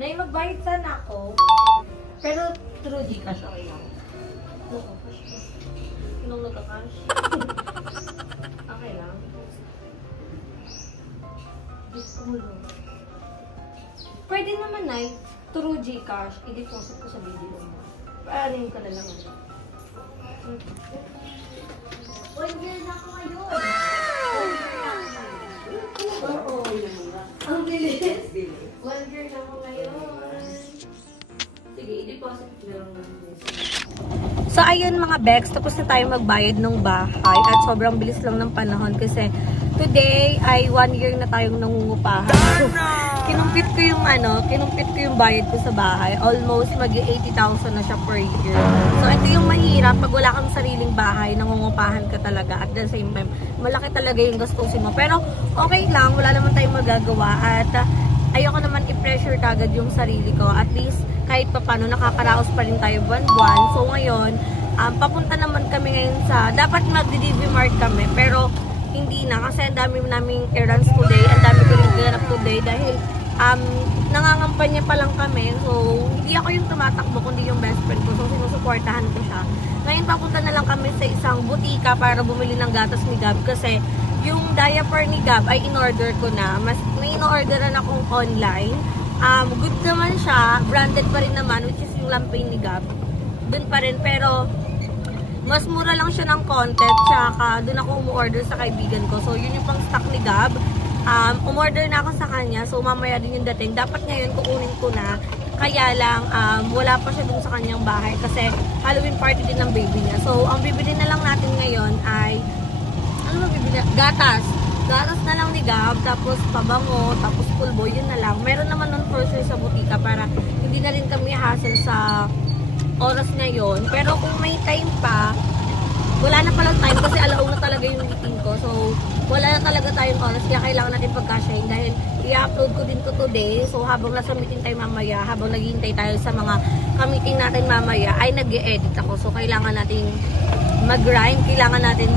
Nay, magbayad sana ako. Pero through Gcash, okay lang. Oo, cash ko. Sinong nagka-cash? Okay lang. Diskulo. Pwede naman, Nay, through Gcash, i-deposit ko sa video mo. Paarin ka na lang. One year na ako ngayon. Oo. Ang bilis. 1 year na ako ngayon. Sige, i-deposit ko lang namin. So, ayun mga Bex, tapos na tayo magbayad ng bahay at sobrang bilis lang ng panahon kasi today ay 1 year na tayong nangungupahan. So, kinumpit ko yung bayad ko sa bahay. Almost mag-80,000 na siya per year. So, ito yung mahirap pag wala kang sariling bahay, nangungupahan ka talaga at the same time, malaki talaga yung gastusin mo. Pero, okay lang, wala naman tayong magagawa at ayoko naman i-pressure kagad yung sarili ko. At least, kahit papano, nakakaraos pa rin tayo buwan-buwan. So, ngayon, papunta naman kami ngayon sa, dapat mag-DV Mart kami, pero hindi na. Kasi ang dami naming errands today, ang dami ko yung ganap today dahil nangangampanya pa lang kami. So, hindi ako yung tumatakbo, kundi yung best friend ko. So, sinusuportahan ko siya. Ngayon, papunta na lang kami sa isang butika para bumili ng gatas ni Gab kasi yung diaper ni Gab ay in-order ko na. May in-orderan akong online. Good naman siya. Branded pa rin naman, which is yung Lampain ni Gab. Doon pa rin, pero mas mura lang siya ng content. Tsaka doon ako umu-order sa kaibigan ko. So, yun yung pang stock ni Gab. Umorder na ako sa kanya. So, mamaya din yung dating. Dapat ngayon kukunin ko na. Kaya lang, wala pa siya dun sa kanyang bahay. Kasi Halloween party din ng baby niya. So, ang bibili na lang natin ngayon ay ano ba bibili? Gatas. Gatas na lang ni Gab, tapos pabango, tapos pulbo, yun na lang. Meron naman nun for sure sa butika para hindi na rin kami hassle sa oras ngayon. Pero kung may time pa, wala na palang time kasi alauna talaga yung meeting ko. So, wala na talaga tayong oras kaya kailangan natin pagkasyahin dahil i-upload ko din to today. So, habang nasa meeting tayo mamaya, habang naghihintay tayo sa mga ka-meeting natin mamaya, ay nag-e-edit ako. So, kailangan natin mag-grind, kailangan natin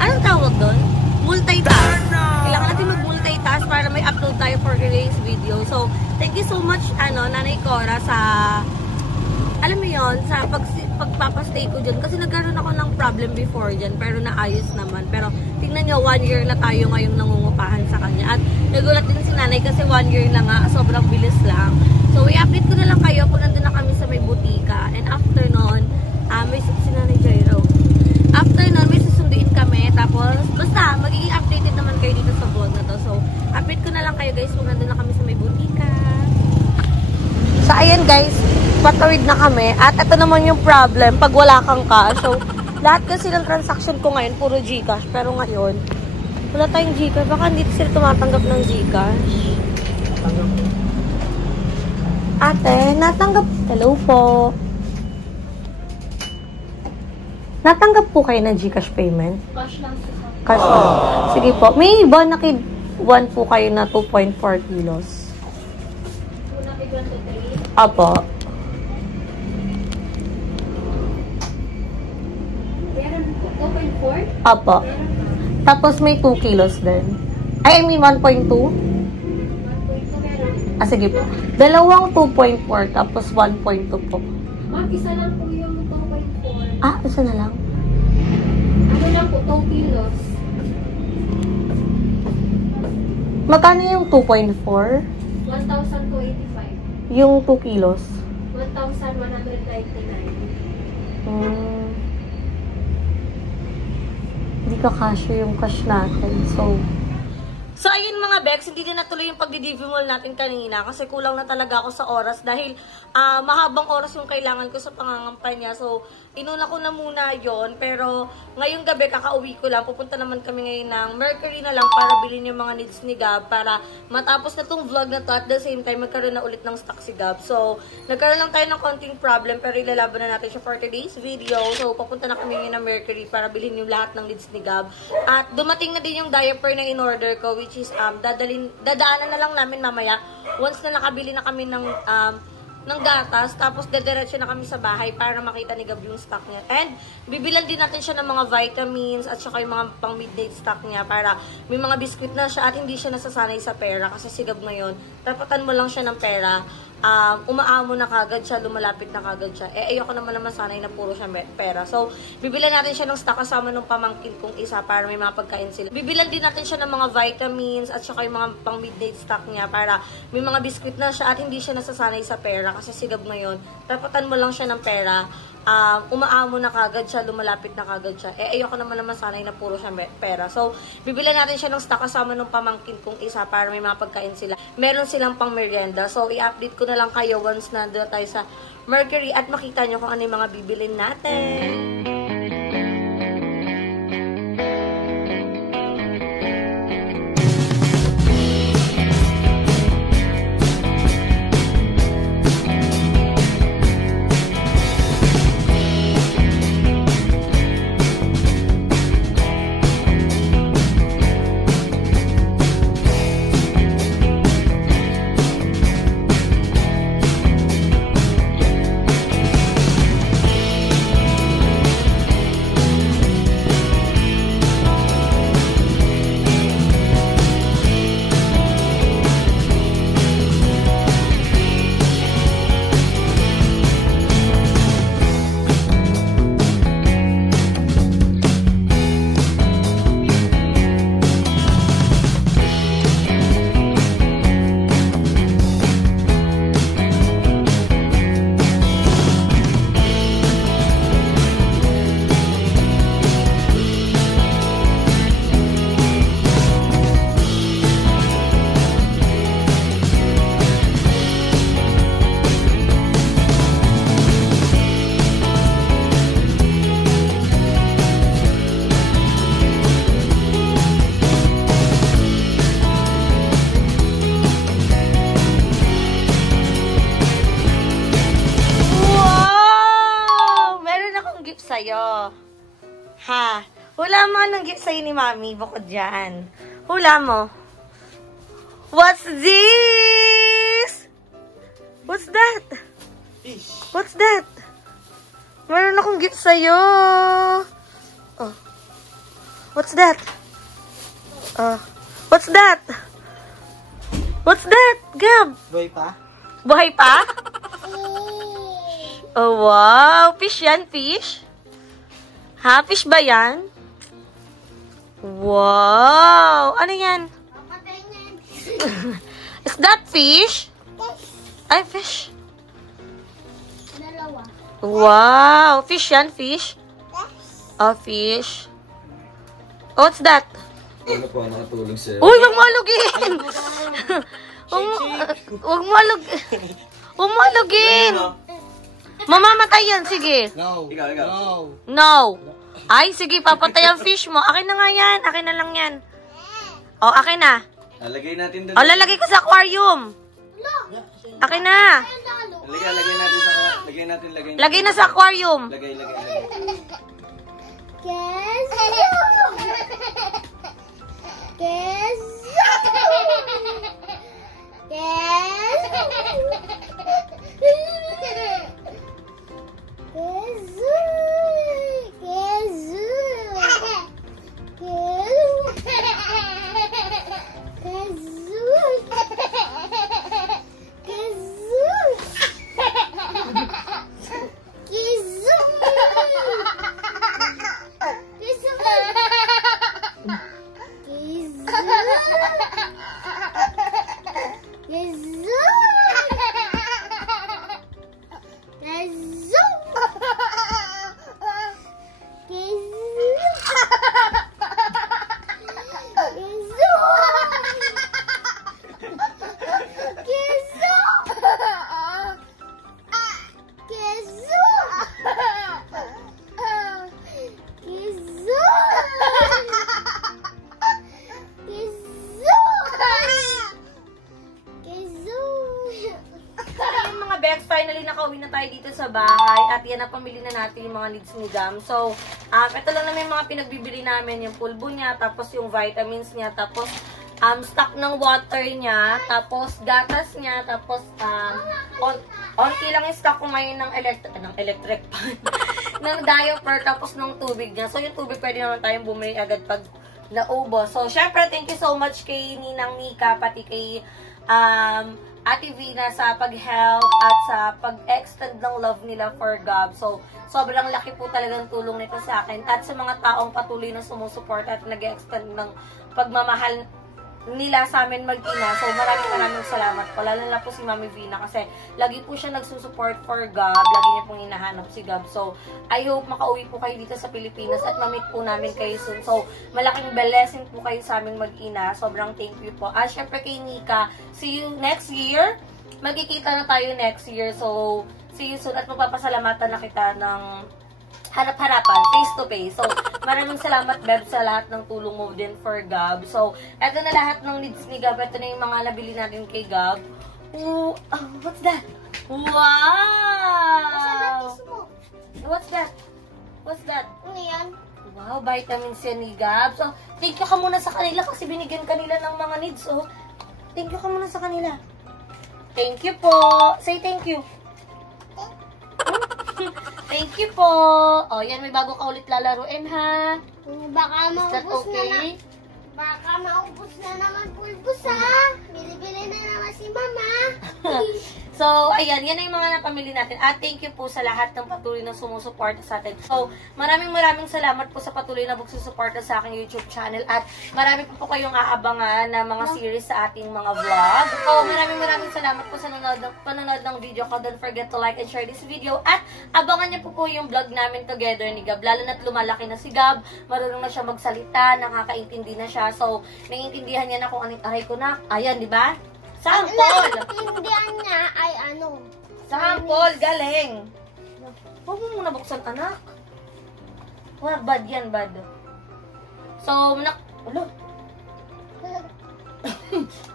anong tawag doon? Multitask. Kailangan natin mag-multitask para may upload tayo for today's video. So, thank you so much, Nanay Cora, sa, alam mo yun, sa pagpapastay ko dyan. Kasi nagkaroon ako ng problem before dyan, pero naayos naman. Pero, tingnan nyo, 1 year na tayo ngayong nangungupahan sa kanya. At nagulat din si Nanay kasi 1 year na nga, sobrang bilis lang. So, i-update ko na lang kayo kung nandun na kami sa may butika. And after nun, may si Nanay Jairo. After nun, may susunduin kami. Tapos, basta, magiging updated naman kayo dito sa vlog na to. So, update ko na lang kayo guys kung nandun na kami sa may butika. So, ayan guys, patawid na kami. At ito naman yung problem pag wala kang cash. So, lahat kasi ng transaction ko ngayon, puro Gcash. Pero ngayon, wala tayong Gcash. Baka hindi sila tumatanggap ng Gcash. Ate, natanggap. Hello po. Natanggap po kayo ng Gcash payment? Cash lang po. Cash lang. Sige po. May Bonakid 1 po kayo na 2.4 kilos. Bonakid 1 to 3? Apo. Meron po. 2.4? Apo. Tapos may 2 kilos din. I mean 1.2? 1.2 meron. Sige po. Dalawang 2.4 tapos 1.2 po. Ma'am, isa lang po yung 2.4. Isa na lang. Ano lang po, 2 kilos. Magkano yung 2.4? 1,285. Yung 2 kilos? 1,199. Hindi ka cashier yung cash natin. So, ayun mga Bex, hindi din natuloy yung pagdi-DV mall natin kanina kasi kulang na talaga ako sa oras dahil mahabang oras yung kailangan ko sa pangangampanya. So, inuna ko na muna yon. Pero, ngayong gabi, kakauwi ko lang. Pupunta naman kami ngayon ng Mercury na lang para bilhin yung mga needs ni Gab para matapos na tong vlog na to at the same time, magkaroon na ulit ng stock si Gab. So, nagkaroon lang tayo ng konting problem pero ilalaban na natin siya for today's video. So, papunta na kami ngayon ng Mercury para bilhin yung lahat ng needs ni Gab. At dumating na din yung diaper na in-order ko, which is dadaanan na lang namin mamaya once na nakabili na kami ng gatas, tapos dadiretso na kami sa bahay para makita ni Gab yung stock niya. And bibilan din natin siya ng mga vitamins at saka yung mga pang midnight stock niya para may mga biscuit na siya at hindi siya nasasanay sa pera kasi si Gab ngayon, tapatan mo lang siya ng pera umaamo na kagad siya, lumalapit na kagad siya. Eh, ayoko naman sanay na puro siya pera. So, bibilan natin siya ng stock kasama ng pamangkin kong isa para may mga pagkain sila. Bibilan din natin siya ng mga vitamins at saka yung mga pang midnight stock niya para may mga biskwit na siya at hindi siya nasasanay sa pera kasi sigab ngayon. Tapatan mo lang siya ng pera. Umaamo na kagad siya, lumalapit na kagad siya. Eh, ayoko naman sanay na puro siya pera. So, bibilan natin siya ng stock kasama ng pamangkin kong isa para may mga pagkain sila. Meron silang pang merienda. So, i-update ko na lang kayo once nandun tayo sa Mercury at makita nyo kung ano yung mga bibilin natin. Sa'yo. Ha? Hula mo anong gift sa'yo ni Mami bukod dyan. Hula mo. What's this? What's that? Fish. What's that? Meron akong gift sa'yo. Oh. What's that? What's that? What's that? Gab? Buhay pa? Buhay pa? Oh, wow. Fish yan, fish? Ha? Fish ba yan? Wow! Ano yan? Is that fish? Ay, fish. Dalawa. Wow! Fish yan, fish? Oh, fish. Oh, what's that? Ano po, nakatulong sa'yo? Uy, wag mo alugin! Wag mo alugin! Wag mo alugin! Mamamatay yan, sige. No. Ikaw. No. No. Ay, sige, papatay ang fish mo. Akin na nga yan. Akin na lang yan. O, akin na. Lalagay natin doon. O, lalagay ko sa aquarium. Akin na. Lagay natin. Lagay na sa aquarium. Lagay. Finally, nakauwi na tayo dito sa bahay at yan na, pamili na natin yung mga needs ni Jam. So, ito lang naman yung mga pinagbibili namin, yung pulbo niya, tapos yung vitamins niya, tapos stock ng water niya, tapos gatas niya, tapos onti lang yung stock kumain ng electric pan, ng diaper, tapos ng tubig niya. So, yung tubig pwede naman tayong bumili agad pag naubos. So, syempre, thank you so much kay Ninang Mika, pati kay Ate Vina sa pag-help at sa pag-extend ng love nila for Gab. So, sobrang laki po talagang tulong nito sa akin. At sa mga taong patuloy na sumusuport at nag-extend ng pagmamahal nila sa amin mag-ina. So, maraming salamat po. Lalo na po si Mami Vina kasi lagi po siya nagsusupport for Gab. Lagi niya pong hinahanap si Gab. So, I hope makauwi po kayo dito sa Pilipinas at ma-meet po namin kayo soon. So, malaking blessing po kayo sa aming mag-ina. Sobrang thank you po. At syempre kay Nika, see you next year. Magkikita na tayo next year. So, see you soon at magpapasalamatan na kita ng harap-harapan, face-to-face. So, maraming salamat, Beb, sa lahat ng tulong mo din for Gab. So, eto na lahat ng needs ni Gab. Eto na yung mga nabili natin kay Gab. Ooh, what's that? Wow! What's that? What's that? Ano yan? Wow, vitamins yan ni Gab. So, thank you ka muna sa kanila kasi binigyan kanila ng mga needs. So, thank you ka muna sa kanila. Thank you po. Say thank you. Thank you po. O, yan, may bago ka ulit lalaruin, ha? Baka Is that maubos na okay? Baka maubos na naman pulbos, ha? Bili-bili na naman si Mama. So, ayan, yan na yung mga napamili natin. At thank you po sa lahat ng patuloy na sumusuporta sa atin. So, maraming salamat po sa patuloy na magsusuporta sa aking YouTube channel. At marami po kayong aabangan na mga series sa ating mga vlog. So, maraming salamat po sa panonood ng video ko. Don't forget to like and share this video. At abangan niyo po yung vlog namin together ni Gab. Lalo na't lumalaki na si Gab. Marunong na siya magsalita. Nakakaintindi na siya. So, naiintindihan niya na kung anong aray ko na. Ayan, di ba? Sample! Indian niya ay ano? Sample! Galing! Huwag mo muna buksan, anak. Wag, bad yan, bad. So, Ano?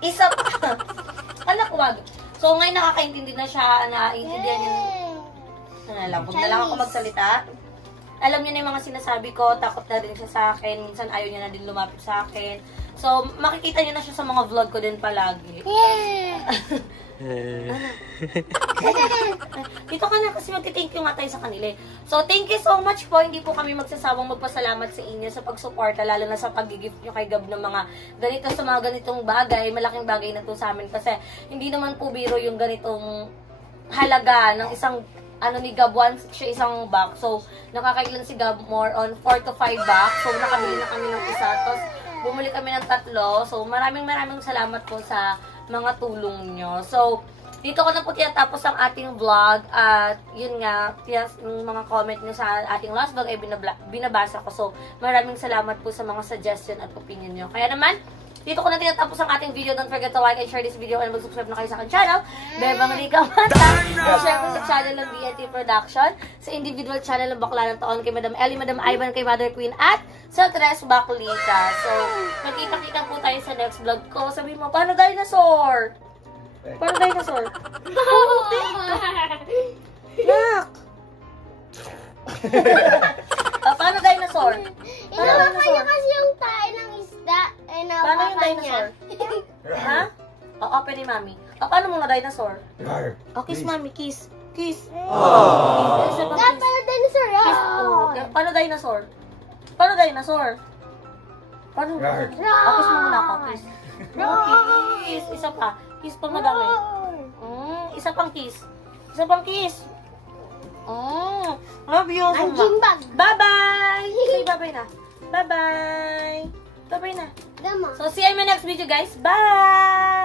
Isa pa. Anak, wag. So, ngayon nakakaintindi na siya. Naiintindihan niya. Huwag na lang ako magsalita. Alam niya na yung mga sinasabi ko. Takot na rin siya sa akin. Minsan ayaw niya na din lumapit sa akin. So, makikita niyo na siya sa mga vlog ko din palagi. Dito ka na kasi magti-thank you nga tayo sa kanila. So, thank you so much po. Hindi po kami magsasawang magpasalamat sa inyo sa pagsuporta, lalo na sa pag-gift nyo kay Gab ng mga ganito sa mga ganitong bagay. Malaking bagay na to sa amin kasi hindi naman po biro yung ganitong halaga ng isang ni Gab, once siya isang box. So, nakakailan si Gab more on 4 to 5 box. So, nakabili na kami ng isa. Tapos, bumuli kami ng 3. So, maraming salamat po sa mga tulong nyo. So, dito ko na po tinatapos ang ating vlog. At, yun nga, yung mga comment nyo sa ating last vlog ay binabasa ko. So, maraming salamat po sa mga suggestion at opinion nyo. Kaya naman, dito ko na tinatapos ang ating video. Don't forget to like and share this video and mag-subscribe na kayo sa aking channel. Bebang Rica Mata. Share ko sa channel ng BNT Production. Sa individual channel ng Bakla ng Taon kay Madam Ellie, Madam Ivan, kay Mother Queen at sa Tres Baklita. So, magkita-kita po tayo sa next vlog ko. Sabihin mo, paano dinosaur? Paano dinosaur? Nak! Paano dinosaur? Inawa kanya kasi yung tayo ng isda. Paano yung dinosaur? Ha? Open ni Mami. Paano mo na dinosaur? Kiss Mami, kiss. Kiss. Dapat pala dinosaur yan. Paano dinosaur? Paano dinosaur? Paano? Kiss mo muna ako, kiss. Kiss. Isa pa. Kiss pa madami. Isa pang kiss. Isa pang kiss. Love you. Bye-bye. Say bye-bye na. Bye-bye. Bye-bye na. So, see you in my next video, guys. Bye!